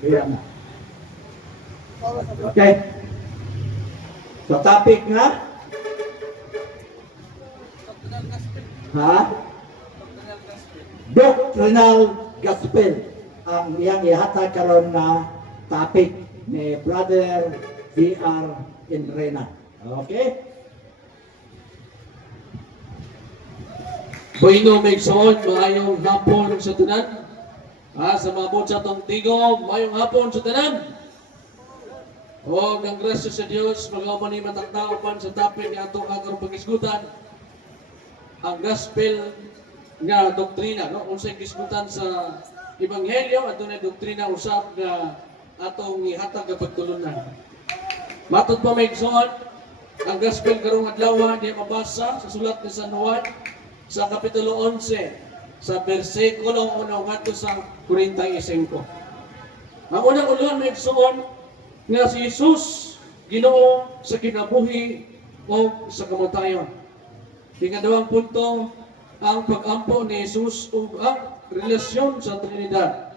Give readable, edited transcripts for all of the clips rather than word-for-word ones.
Kaya na. Okay. So topic nga? Ha? Doctrinal Gospel. Ang iyang ihatag karon na topic ni Brother VR Enrena. Okay? Buino may igsoon, maayong hapon sa tanan. Sa mabot sa tong tigom, maayong hapon sa tanan. O ang grasya sa Dios, magawa ni matakta upan sa topic ni ato karong pagisgutan. Ang gospel nga doktrina, no? Unsay gisgutan sa ebanghelyo ato na doktrina usab nga atong ihatag nga pagtulunan. Matud pa may igsoon, ang gospel karong adlaw di mabasa sa sulat ni San Juan sa kapitulo 11 sa bersikulo 1 ngadto sa 45. Ang unang ulon may igsoon nga si Jesus Ginoo sa kinabuhi o sa kamatayon. Ikadawang punto, ang pag-ampo ni Jesus ug ang relasyon sa Trinidad.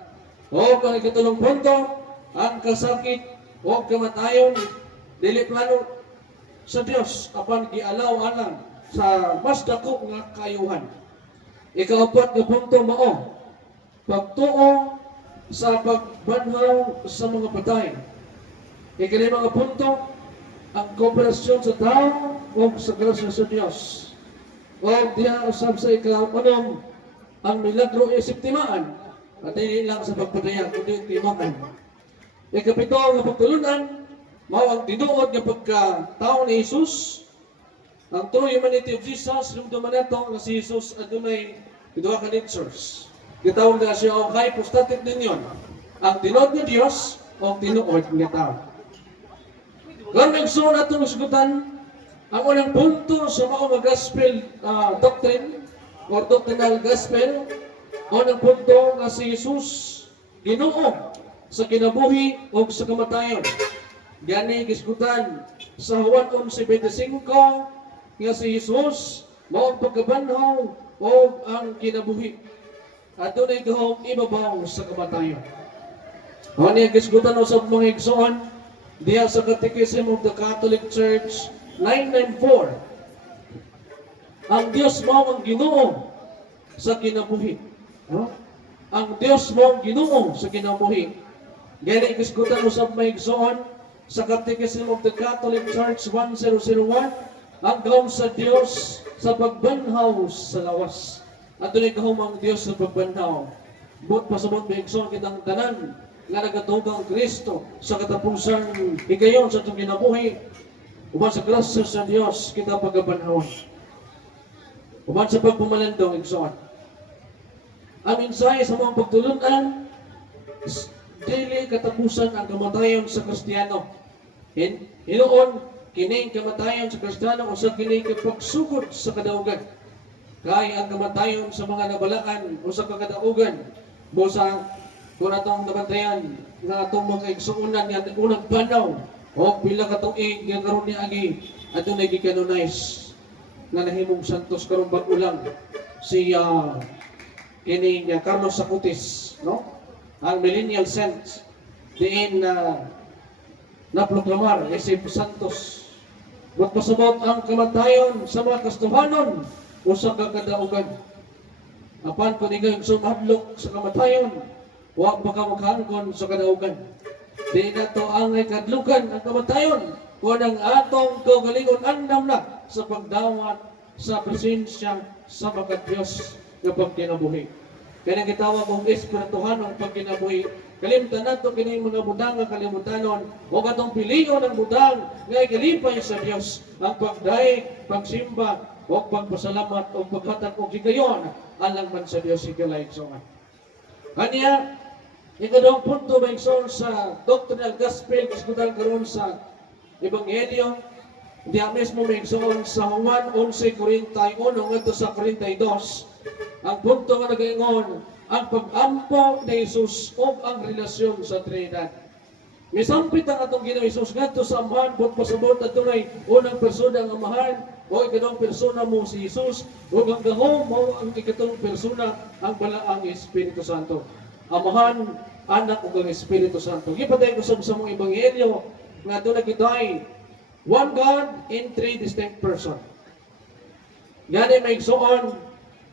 O ang ikatulong punto, ang kasakit o kamatayon dili plano sa Dios apan gialaw alang sa mas dako nga kaayuhan. Ikaapat nga punto mao, pagtuo sa pagbanhaw sa mga patay. Ikalima nga punto, ang kooperasyon sa tao o sa grasya sa Dios. O diya usab sa ikaw-anom, ang milagro isip timaan at hindi lang sa pagpadayag kundi timaan. Ikapito nga pagtulunan, mao ang tinuod nga pagka-tao ni Jesus. Ang true humanity of Jesus, lumduman nato nga si Jesus adunay duha ka natures. Gitawag na siya o hypostatic union. Ang tinuod nga Dios o tinuod nga tao. Kung nagsuon atong isgutan, ang unang punto sa mga gospel doctrine o doctrinal gospel, unang punto nga si Jesus Ginoo sa kinabuhi o sa kamatayon. Gani gisgutan sa Juan 11:25 nga si Jesus mao ang pagkabanhaw o ang kinabuhi. Adunay gahom ibabaw sa kamatayon. Ani gisgutan usab mga igsoon diha sa Catechism of the Catholic Church 994. Ang Dios mao ang Ginoo sa kinabuhi. No? Ang Dios mao ang Ginoo sa kinabuhi. Gani gisgutan usab mga igsoon sa Catechism of the Catholic Church 1001, ang gahom sa Dios sa pagbanhaw sa lawas. Adunay gahom ang Dios sa pagbanhaw. But pasabot may igsoon kitang tanan nga nagatugang Kristo sa katapusang higayon sa itong kinabuhi. Uban sa grasya sa Dios kita pagabanhawan. Uban sa pagpumalandong igsoon. Ang mensahe sa mga pagtulunan, dili katapusan ang kamatayon sa Kristiyano. Hinuon kining kamatayon sa Kristiyano o sa kining pagsugod sa kadaugan. Kaya ang kamatayon sa mga nabalaan o sa kadaugan mo sa kung atong nabantayan nga atong mga igsuunan nga unang banaw o pila ka tuig nga karon ni agi adunay gi-canonize nga nahimong santos karon bag-o lang si kining Carlos Acutis, no? Ang millennial saint diin na proklamar si Santos. Wat pasabot ang kamatayon sa mga Kristohanon o sa kadaugan. Apan kung ikaw sumahadlok sa kamatayon, huwag makamukhaangkon sa kadaugan. Di na to ang ikadlukan ang kamatayon kung ang atong kaugalingon andam na sa pagdawat sa presensya sa mga Diyos na pagkinabuhi. Kaya nang gitawag mong espirituhan ang pagkinabuhi. Kalimtan nato kini mga budang nga kalimutanon o katong pilion ng budang nga ikalipay sa Dios ang pagdaig, pagsimba o pagpasalamat o paghatag og higayon alang man sa Dios ikalaigsoon. Kanya ikadawang punto may igsoon sa doctrinal gospel gisgutan karon sa ebanghelyo diha mismo may igsoon sa Juan 11:41 ngadto sa 42. Ang punto nga nagaingon ang pag-ampo ni Jesus o ang relasyon sa Trinidad. Misampit ang atong Ginoong Hesus ngadto sa amahan but pasabot adunay unang persona ang amahan o ikatulong persona mo si Jesus o ang gahom mo ang ikatulong persona ang balaang Espiritu Santo. Amahan Anak ug ang Espiritu Santo. Gipatay ko sa mong ebanghelyo nga doon nagitay one God in three distinct person. Gani may igsoon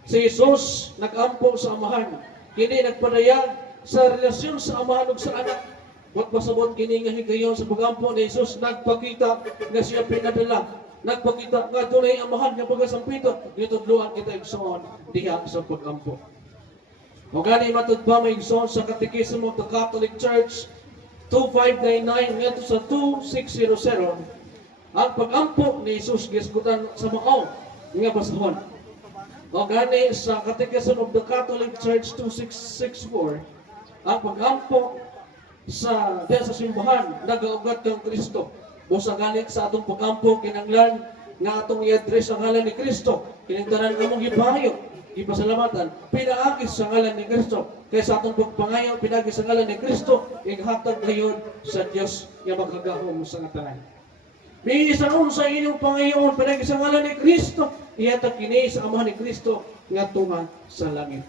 si Jesus nagampo sa amahan. Kini nagpadayag sa relasyon sa amahan ug sa anak. Wat pasabot kini nga higayon sa pagampo ni Jesus nagpakita nga siya pinadala. Nagpakita nga dunay amahan nga pagasampito. Gitudloan kita igsoon diha sa pagampo. O gani matud pa may igsoon sa Catechism of the Catholic Church 2599 ngadto sa 2600 ang pagampo ni Jesus gisgutan sa mao nga basahon. O gani sa Catechism of the Catholic Church 2664 ang pagampo sa diha sa simbahan nagaugat kang Kristo. O sa gani sa atong pagampo kinanglan nga atong i-address ang ngalan ni Kristo. Kiningtanan among gipahayo ipasalamatan, pinaagis sa ngalan ni Kristo. Kaya sa atong pagpangayon, pinaagis sa ngalan ni Kristo, ighatag ngayon sa Diyos nga magkagahom sa katanan. Biisan sa inyong pangayon, pinaagis sa ngalan ni Kristo, ihatag kini sa amahan ni Kristo nga tunga sa langit.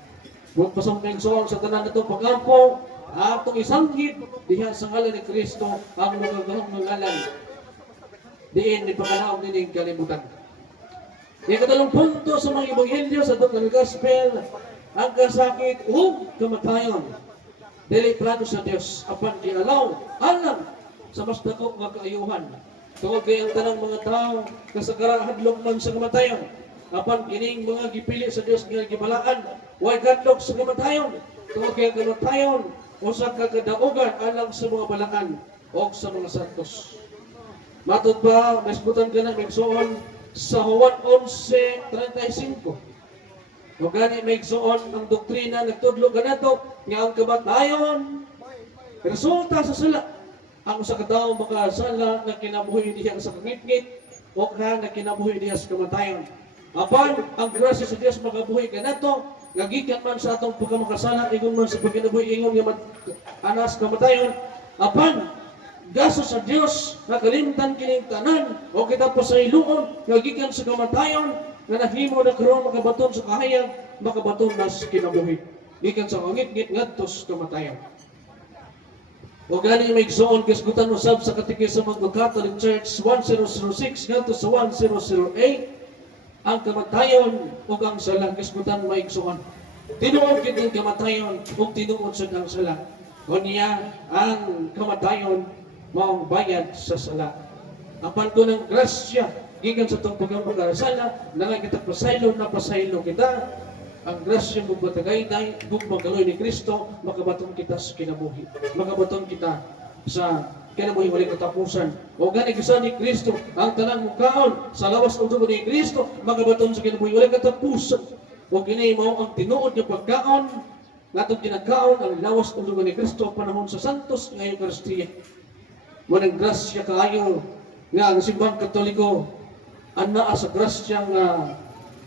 Buot pasamping soon sa tanan itong pagampo, atong isanggit, diha sa ngalan ni Kristo, ang magkagahom ng ngalan. Diin, di pagkanaog din kalimutan. Ikatalong punto sa mga ebanghelyo sa Dr. Gospel, ang kasakit o kamatayon. Dili plano sa Dios apan gialaw alam sa mas dako nga kaayuhan. Tungod kay ang tanang mga tao kasagara hadlok man sa kamatayon. Apan kining mga gipili sa Dios nga gibalaan, way kadlok sa kamatayon. Tungod kay ang kamatayon usa ka kadaugan alang sa mga balaan o sa mga santos. Matud pa, masbutan ka na migsuon sa Juan 11:35. O gani may igsoon ang doktrina nagtudlo kanato nga ang kamatayon resulta sa sala. Ang usa ka tawo makasala na kinabuhi diha sa kangitngit o ka na kinabuhi diha sa kamatayon. Apan ang grasya sa Dios makabuhi kanato nga gikan man sa atong pagkamakasala ingon man sa pagkinabuhi ingon nga anas kamatayon. Apan gaso sa Dios nga kalimtan kining tanan o kita pasayloon nga gikan sa kamatayon nga nahimo na karon makabaton sa kahayag makabaton na sa kinabuhi gikan sa ngit-ngit ngadto sa kamatayon. O gani may igsoon kisgutan usab sa Catechism of the Catholic Church 1006 ngadto sa 1008 ang kamatayon ug ang sala kisgutan may igsoon. Tinuod kining kamatayon ug tinuod sa ang sala. Unya ang kamatayon maong bayad sa sala. Apan ko ng grasya, gikan sa itong pagkamakasala, na kita pasaylo na pasaylo kita, ang grasya kung batagay-day, kung magaloy ni Kristo, makabaton kita sa kinabuhi. Makabaton kita sa kinabuhi walang katapusan. O gani kisa ni Kristo, ang tanang mukaon, sa lawas ng dugo ni Kristo, makabaton sa kinabuhi walang katapusan. O kini mo ang tinuod ng pagkaon, nga itong kinagkaon, ang lawas ng dugo ni Kristo, panahon sa Santos, ngayong Kristiya. Walang grasya kaayo nga ang simbang Katoliko anaa sa grasya nga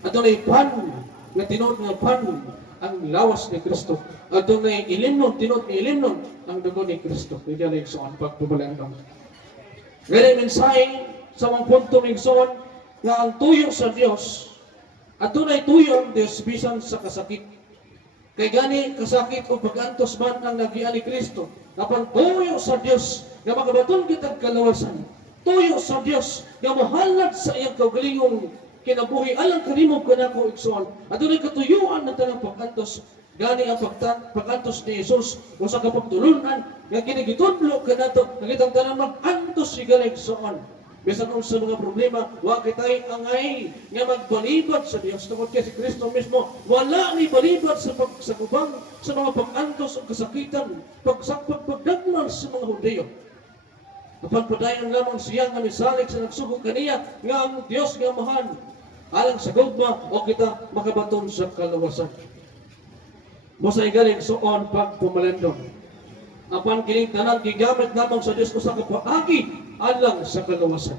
adunay pan nga tinuod nga pan ang lawas ni Kristo. Adunay ilimnon tinuod ni ilimnon ang dugo ni Kristo. Kaya na igsoon pagpubalan kamo. Gani mensahe sa mga punto igsoon nga ang tuyo sa Dios adunay tuyo ang Dios bisan sa kasakit. Kay gani kasakit o pagantos man ang nagian ni Kristo. Apan tuyo sa Dios nga makabaton kitang kalawasan. Tuyo sa Dios nga mahalad sa iyang kaugalingong kinabuhi alang kanimo kanako igsoon. Adunay katuyuan ng tanang pagkantos. Gani ang pagkantos ni Jesus usa ka pagtulunan nga kinigitudlo kanato nakitang tanan mag-antos siya igsoon. Bisan kung sa mga problema, wa kitay angay nga magbalibad sa Dios. Tungod kay si Kristo mismo, wala ni balibad sa pagsakubang sa mga pag-antos o kasakitan, pagdagmal sa mga Hudyo. Apan padayon lamang siya nga misalig sa nagsugod kaniya nga ang Dios nga mahan alang sa gugma o kita makabaton sa kalawasan. Mosay galing suon pagpumalendong. Apan kining tanan gigamit lamang sa Dios usa ka paagi alang sa kalawasan.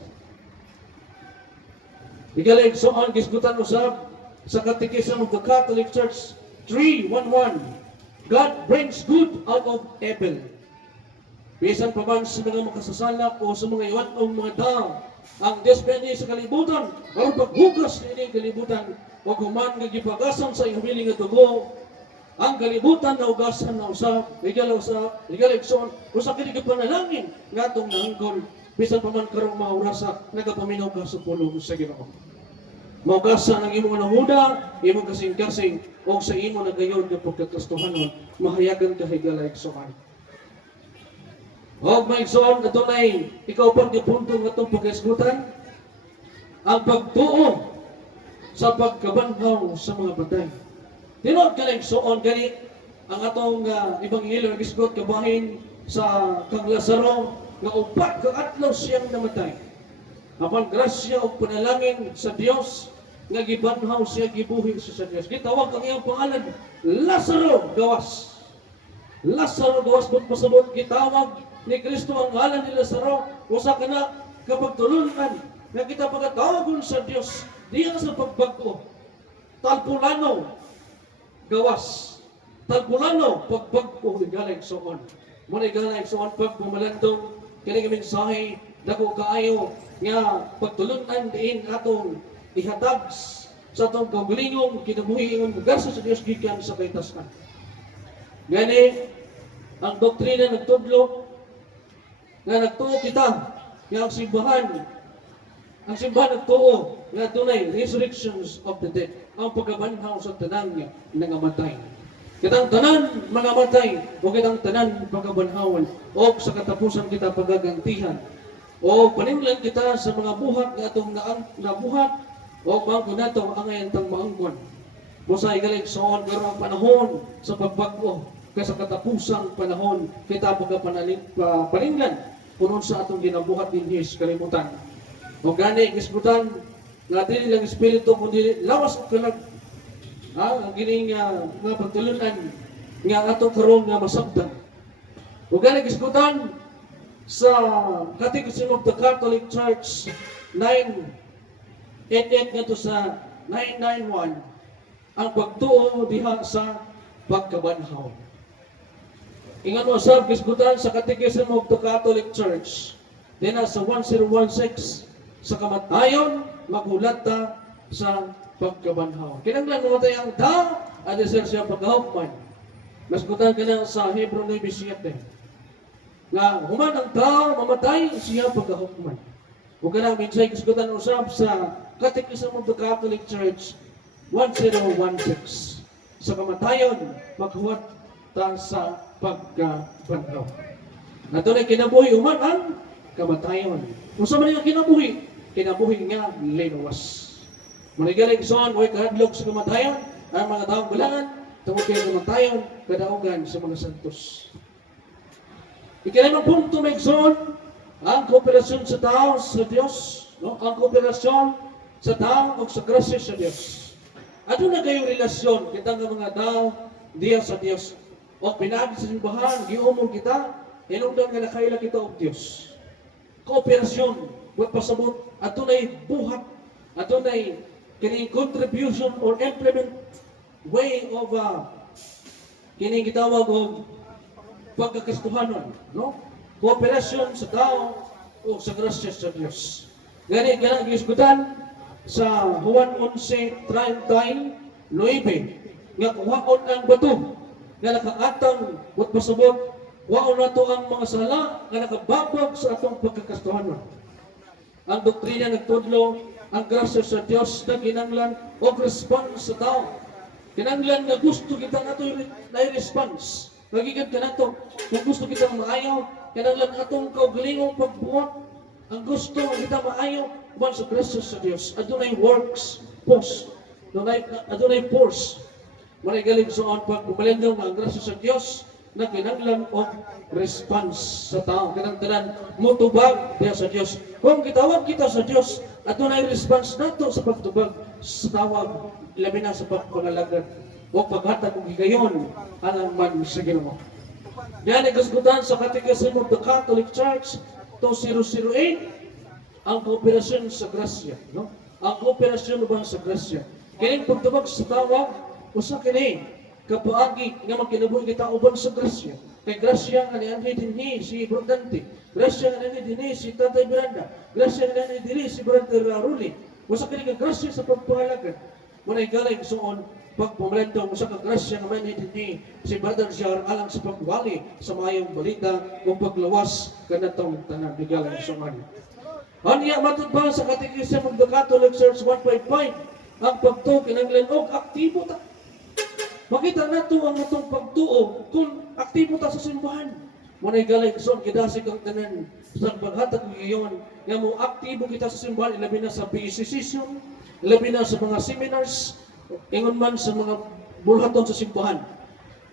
Igaling suon gisgutan usab sa Catechism of the Catholic Church 3:11. God brings good out of evil. Bisan pa man sa mga makasasala o sa mga iwatong mga tao, ang Diyos pwede sa kalibutan, ang paghugas sa inyong kalibutan, o kuman nga gipagasan sa iyong hiling at dugo, ang kalibutan na ugasan na usap, igala usap, igala igsoon, usa kini panalangin nga atong naangkon bisan pa man karong mga orasa nagapaminaw ka sa pulong sa Ginoo. Maugasan ang imong nanguda, imong kasing-kasing o sa imo nagayon nga pagkakastuhanon, mahayagan ka higala igsoon. O may igsoon adunay ikaw pang gipunto nga itong pagkaisgutan, ang pagtuo sa pagkabanhaw sa mga batay. Tinod ka na igsoon gani ang atong ebanghelyo nagisgot kabahin sa kang Lazaro nga upat ka adlaw siyang namatay. Apan grasya o panalangin sa Dios nga gibanhaw siya gibuhi sa Dios. Gitawag ang iyang pangalan Lazaro gawas. Lazaro gawas bud pasabot gitawag ni Kristo ang ngalan ni Lazaro usa kana kapagtulunan nga kita pagatawagon sa Dios diya sa pagbag-o. Talpulano gawas. Talpulano pagbag-o igalig soon. Muna igalig soon pagpumalandong kini mensahe dako kaayo nga pagtulunan diin atong ihatag sa atong kaugalingong kinabuhi ingon gasa sa Dios gikan sa kaitasan. Gani ang doktrina nagtudlo nga nagtuo kita nga ang simbahan nagtuo nga dunay resurrections of the dead, ang pagkabanhaw sa tanan nga nangamatay. Kitang tanan mangamatay o kitang tanan pagkabanhawan o sa katapusan kita pagagantihan o paninglan kita sa mga buhat nga atong nabuhat o bangko nato ang ayantang maangkon. Musay galing soon karon ang panahon sa pagbag-o kay sa katapusang panahon kita paninglan punon sa atong ginabuhat dinhi sa kalibutan. O gani gisbutan nga dili lang espiritu kundi lawas og kalag. Ang gining nga pagtulunan nga ato karon nga masabtan. O gani gisbutan sa Catechism of the Catholic Church 988 ngadto sa 991 ang pagtuo diha sa pagkabanhaw. Ingon mo sa gisbutan sa Catechism of the Catholic Church dinha sa 1016 sa kamatayon maghulat ta sa pagkabanhaw. Kinanglan mamatay ang tao at siya pagkahukman. Nasgutan ka na sa Hebrew 9:7 nga human ang tao mamatay siya pagkahukman. Huwag ka na minsay kisgutan usap sa Catechism of the Catholic Church 1016 sa kamatayon maghulat ta sa pagkabanhaw. Natunay kinabuhi human ang kamatayon. Kung sa mga kinabuhi nga linuwas. Manigaling son, huwag kahadlok sa kamatayon, ang mga taong bilangan, tungkol kayo kamatayon, kadaugan sa mga santos. Ikinanong punto may son, ang kooperasyon sa tao sa Diyos, no? Ang kooperasyon sa tao o sa grasya sa Diyos. Ano na kayong relasyon kita ng mga tao diya sa Diyos? O pinagi sa simbahan, giumong kita, hinungdan nga nakaila kita o Diyos. Kooperasyon, huwag pasabot, at tunay buhat, at tunay kining contribution or implement way of kining gitawag og pagkakastuhanon, no? Kooperasyon sa tao o sa grasya sa Dios. Gani gisgutan sa Juan 11:39 nga kuhaon ang bato nga nakaatang wat pasabot waon nato ang mga sala nga nakababag sa atong pagkakastuhanon. Ang doktrina nagtudlo ang grasya sa Dios na kinanglan o response sa tao. Kinanglan nga gusto kita nato na response. Magigad ka nato kung gusto kita maayaw, kinanglan atong kaugalingong pagbuhat. Ang gusto kita maayaw man sa grasya sa Dios. Adunay works, post. Adunay force. Manigaling soon pag bumalendong ang grasya sa Dios na kinanglan o response sa tao. Kinangtanan, mutubag diya sa Dios. Kung gitawag kita sa Dios, at doon response nato sa pagtubag sa tawag, labi na sa pagpangalagad o paghatag kong higayon alang man sa Ginoo. Yan ay kasgutan sa Catechism of the Catholic Church 2008 ang kooperasyon sa grasya. No? Ang kooperasyon ba sa grasya? Kining pagtubag sa tawag, usa kini kapaagi nga magkinabuhi kita uban sa grasya. Kay grasya nga nianhi dinhi si Brodante, grasya nga nianhi dinhi si Tatay Miranda, grasya nga nianhi dinhi si Brother Ruli. Wasa kini ka grasya sa pagpahalagan. Muna galing suon pagpumrento mo sa kagrasya naman ni si Brother Jar alang sa pagwali sa mayong balita o paglawas kanatong tanan galing suon. Anya matod ba sa Katekismo of the Catholic Church 155 ang pagtuo kinahanglan og aktibo ta. Makita nato ang atong pagtuo kung aktibo ta sa simbahan. Muna galing suon gidasig ang tanan sa paghatag ngayon nga mo aktibo kita sa simbahan ilabi na sa PCC, ilabi na sa mga seminars, ingon man sa mga bulhaton sa simbahan.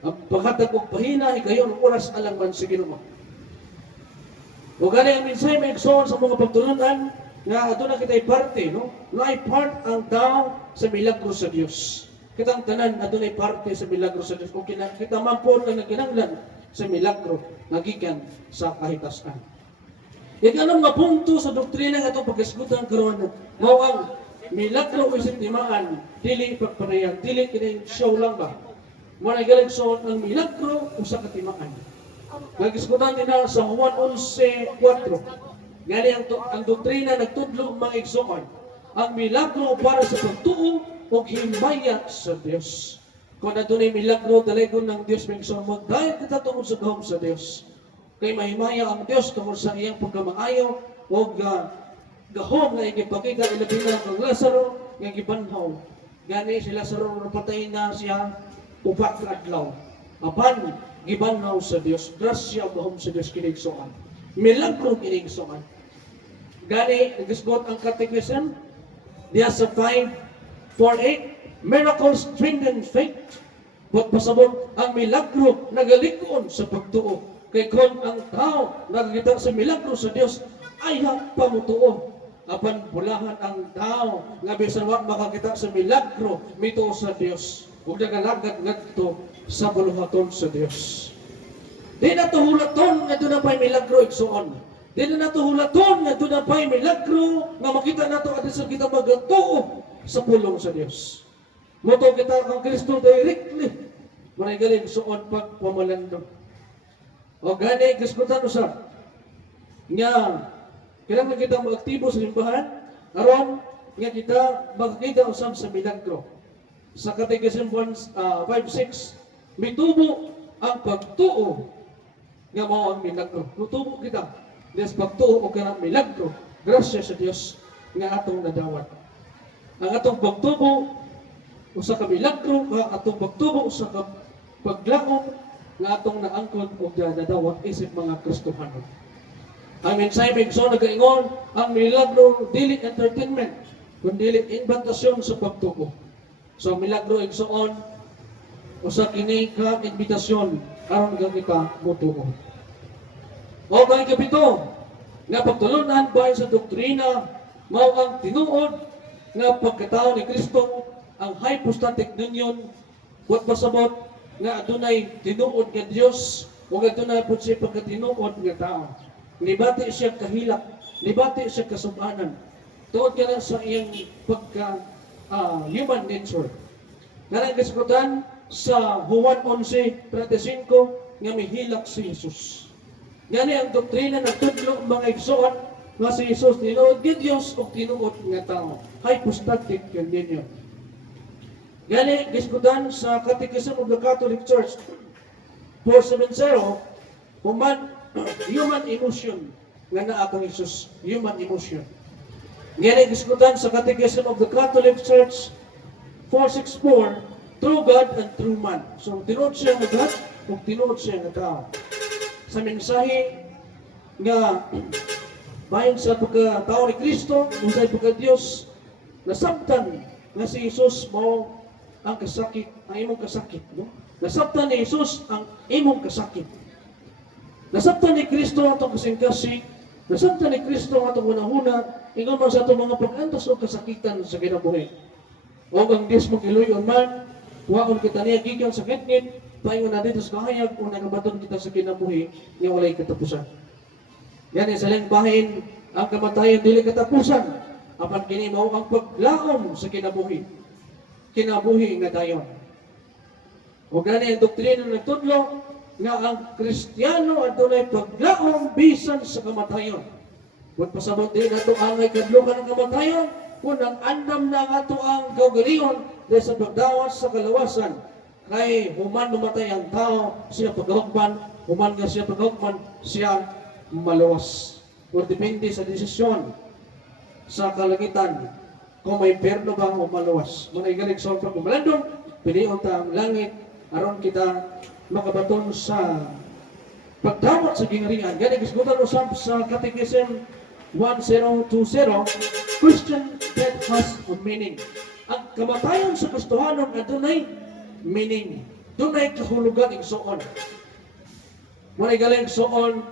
Ang paghatag og pahina higayon oras alang man sa Ginoo. O gani ang minsay may igsoon sa mga pagtulunan nga aduna kitay parte, no? Naay part ang tao sa milagro sa Dios. Kitang tanan adunay parte sa milagro sa Dios. Kung kita man po ang naginanglan sa milagro nagikan sa kahitasan. Anong nga punto sa doktrina nga itong pagkasgutan karon mao ang milagro o isitimaan, dili pagpanayag, dili kining show lang ba? Muna galing so ang milagro o sa katimaan. Nagisgutan din na sa Juan 11:4. Gani ang doktrina nagtudlo mga igsoon. Ang milagro para sa pagtuo o himaya sa Dios. Kung adunay milagro dalagon ng Dios may igsoon magdayeg kita tungod sa gahom sa Dios. Kay mahimaya ang Dios tungod sa iyang pagkamaayo o gahom nga igipakita ilabi na kang Lazaro nga gibanhaw. Gani si Lazaro napatay na siya upat ka adlaw. Apan gibanhaw sa Dios, grasya gahom sa Dios kinigsoan. Milagro kinigsoan. Gani nagisgot ang Catechism diya sa 548 miracles strengthen faith. But pasabot ang milagro nagalikon sa pagtuo. Kay kung ang tao nakakita sa milagro sa Dios ay pamutuo. Apan bulahan ang tao nga bisan wa makakita sa milagro mituo sa Dios. Ug nagalagad ngadto sa buluhaton sa Dios. Di na tuhulaton nga doon pa'y milagro igsoon. Di na tuhulaton nga doon pa'y milagro nga makita nato at sa kita magatuo sa pulong sa Dios. Moto kita kang Kristo directly. Maray galing igsoon pagpamalando. O gani, kiskutan usap. Nga, kailangan kita mag-aktibo sa simbahan, aron nga kita magkita usap sa milagro. Sa Catechism 5:6, mitubo ang pagtuo nga mao ang milagro. Mutubo kita. Des pagtuo o kanang milagro, grasya sa Dios nga atong nadawat. Ang atong pagtubo usa ka milagro, ang atong pagtubo usa ka paglaom nga atong naangkon og nadawat isip mga Kristohano. Ang mensahe bigso nagaingon ang milagro dili entertainment kundi invitasyon sa pagtuo. So milagro igsoon usa kini ka invitasyon aron kita motuo. O kay kapito nga pagtulunan bahin sa doktrina mao ang tinuod nga pagkatao ni Kristo ang hypostatic union wat pasabot nga adunay tinuod nga Dios o adunay pud siya pagkatinuod nga tao. Nibati siya kahilak, nibati siya kasub-anan. Tuod ka lang sa iyang pagka human nature. Karang kasikutan sa Juan 11:35 nga mihilak si Jesus. Gani ang doktrina nagtudlo mga igsoon nga si Jesus tinuod nga Dios o tinuod nga tao. Hypostatic union. Gani, giskutan sa Catechism of the Catholic Church 470, human emotion nga naa kang Jesus, human emotion. Gani, giskutan sa Catechism of the Catholic Church 464, true God and true man. So, tinuod siya nga God o tinuod siya nga tao. Sa mensahe nga bayan sa pagkatao ni Kristo, sa pagka-Diyos, nasabtan nga si Jesus mo ang kasakit, ang imong kasakit. No? Nasabtan ni Jesus ang imong kasakit. Nasabtan ni Kristo ang itong kasing-kasing. Nasabtan ni Kristo ang itong hunahuna. Ingon man sa itong mga pag-antos o kasakitan sa kinabuhi. O ang Diyos mong iluyon man, huwag kita niya gigang sa kitnit, paingon na dito sa kahayag o nagabaton kita sa kinabuhi, niya walay katapusan. Yan sa lang bahin, ang kamatayan dili katapusan. Apan kini mao ang paglaom sa kinabuhi. Kinabuhi nga dayon. O gani ang doktrina nagtudlo nga ang Kristiyano adunay paglaom bisan sa kamatayon. Kung pasabot din ato angay kadlukan ng kamatayon, kung ang andam na ato ang gawgaliyon, dahil sa pagdawas sa kalawasan. Kay human namatay ang tao, siya paghukman, human nga siya paghukman, siya maluwas. O depende sa desisyon sa kalangitan kung may perno ba o maluwas. Muna igalig sa kung malandong, piliyon ta ang langit, aron kita makabaton sa pagdawat sa gingaringan. Gani kisgutan usap sa Catechism 1020, Christian death has a meaning. Ang kamatayon sa Kristohanon adunay meaning. Dunay kahulugan igsoon. Muna galing igsoon,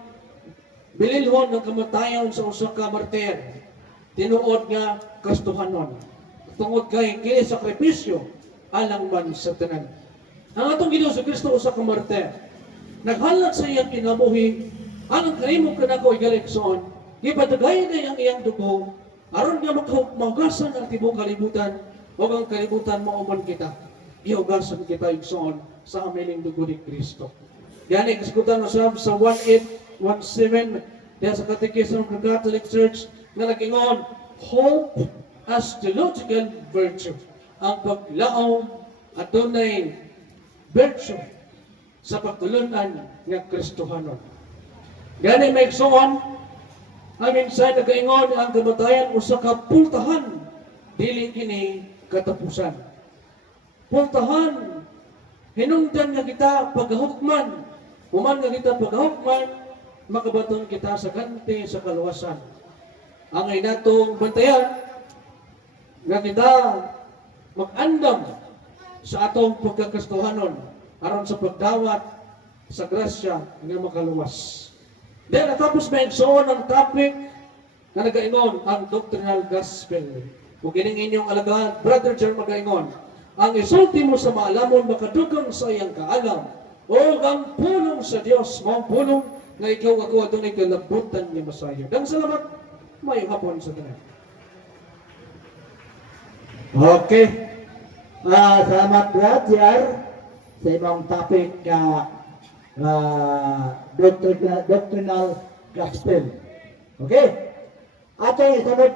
bililhon ng kamatayon sa usa ka martir. Tinuod nga Kristohanon. Tungod kay kini sakripisyo alang man sa tanan. Ang atong Ginoo sa Kristo usa ka martir. Naghalat sa iyang kinabuhi, ang kanimo kanako igaling igsoon, gipadagay na ang iyang dugo, aron nga maugasan ang tibok kalibutan, o ang kalibutan mauman kita. Iugasan kita igsoon sa amiling dugo ni Kristo. Gani kasigutan usab sa 1817 diya sa Catechism of the Catholic Church nga nag-ingon, hope as theological virtue. Ang paglaom adunay virtue sa pagtulunan nga Kristohanon. Gani may igsoon, ang minsan nag-ingon ang kamatayan usa ka pultahan, dili kini katapusan. Pultahan, hinungdan nga kita paghukman, human nga kita paghukman, makabaton kita sa ganti sa kaluwasan. Ang ay natong bantayan, nga kita mag-andam sa atong pagkakristohanon, aron sa pagdawat sa grasya nga makaluwas. Then, tapos may igsoon ang topic na nag-aingon, ang doctrinal gospel. Kung kining inyong alagahan, Brother Jer mag-aingon, ang isulti mo sa maalamon makadugang sa iyang kaalam, o ang pulong sa Dios, mga pulong na ikaw ako adunay kalabutan ni Masayo. Dan salamat, may hapon sa tanan. Okay. Salamat Brother sa ibang topic doctrinal gospel. Okay? Ato isunod